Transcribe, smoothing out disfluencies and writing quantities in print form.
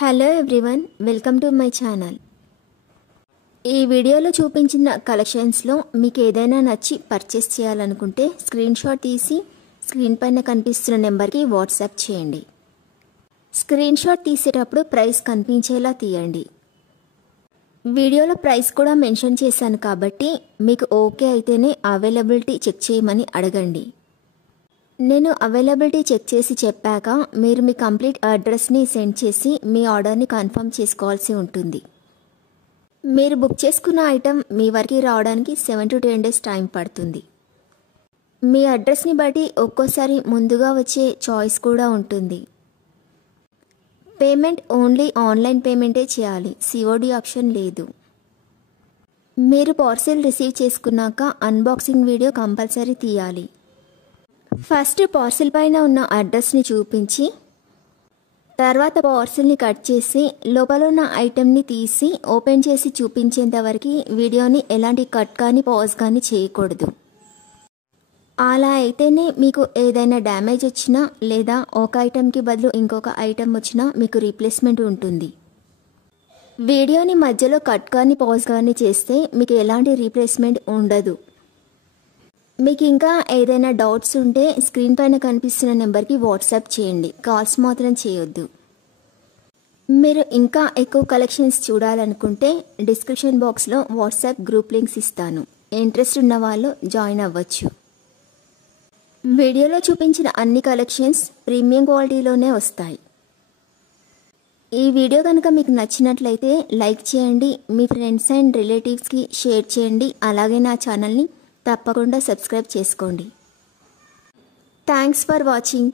Hello everyone, welcome to my channel. ఈ వీడియోలో చూపించిన కలెక్షన్స్లో మీకు ఏదైనా నచ్చి పర్చేస్ చేయాలనుకుంటే స్క్రీన్ షాట్ తీసి స్క్రీన్ పైన కనిపిస్తున్న నెంబర్కి వాట్సాప్ చేయండి. స్క్రీన్ షాట్ తీసేటప్పుడు ప్రైస్ కనిపించేలా తీయండి. వీడియోలో ప్రైస్ కూడా మెన్షన్ చేశాను కాబట్టి మీకు ఓకే అయితేనే అవైలబిలిటీ చెక్ చేయమని అడగండి. నేను అవైలబిలిటీ చెక్ చేసి చెప్పాక మీరు మీ కంప్లీట్ అడ్రస్ని సెండ్ చేసి మీ ఆర్డర్ని కన్ఫర్మ్ చేసుకోవాల్సి ఉంటుంది. మీరు బుక్ చేసుకున్న ఐటెం మీ వరకు రావడానికి 7 to 10 days టైం పడుతుంది. మీ అడ్రస్ని బట్టి ఒక్కోసారి ముందుగా వచ్చే చాయిస్ కూడా ఉంటుంది. పేమెంట్ ఓన్లీ ఆన్లైన్ పేమెంటే చేయాలి, సిఓడి ఆప్షన్ లేదు. మీరు పార్సిల్ రిసీవ్ చేసుకున్నాక అన్బాక్సింగ్ వీడియో కంపల్సరీ తీయాలి. ఫస్ట్ పార్సిల్ పైన ఉన్న అడ్రస్ని చూపించి తర్వాత పార్సిల్ని కట్ చేసి లోపల ఉన్న ఐటెంని తీసి ఓపెన్ చేసి చూపించేంత వరకు వీడియోని ఎలాంటి కట్ కానీ పాజ్ కానీ చేయకూడదు. అలా అయితేనే మీకు ఏదైనా డ్యామేజ్ వచ్చినా లేదా ఒక ఐటెంకి బదులు ఇంకొక ఐటెం వచ్చినా మీకు రీప్లేస్మెంట్ ఉంటుంది. వీడియోని మధ్యలో కట్ కానీ పాజ్ కానీ చేస్తే మీకు ఎలాంటి రీప్లేస్మెంట్ ఉండదు. మీకు ఇంకా ఏదైనా డౌట్స్ ఉంటే స్క్రీన్ పైన కనిపిస్తున్న నెంబర్కి వాట్సాప్ చేయండి, కాల్స్ మాత్రం చేయొద్దు. మీరు ఇంకా ఎక్కువ కలెక్షన్స్ చూడాలనుకుంటే డిస్క్రిప్షన్ బాక్స్లో వాట్సాప్ గ్రూప్ లింక్స్ ఇస్తాను, ఇంట్రెస్ట్ ఉన్న వాళ్ళు జాయిన్ అవ్వచ్చు. వీడియోలో చూపించిన అన్ని కలెక్షన్స్ ప్రీమియం క్వాలిటీలోనే వస్తాయి. ఈ వీడియో కనుక మీకు నచ్చినట్లయితే లైక్ చేయండి, మీ ఫ్రెండ్స్ అండ్ రిలేటివ్స్కి షేర్ చేయండి. అలాగే నా ఛానల్ని తప్పకుండా సబ్స్క్రైబ్ చేసుకోండి. Thanks for watching.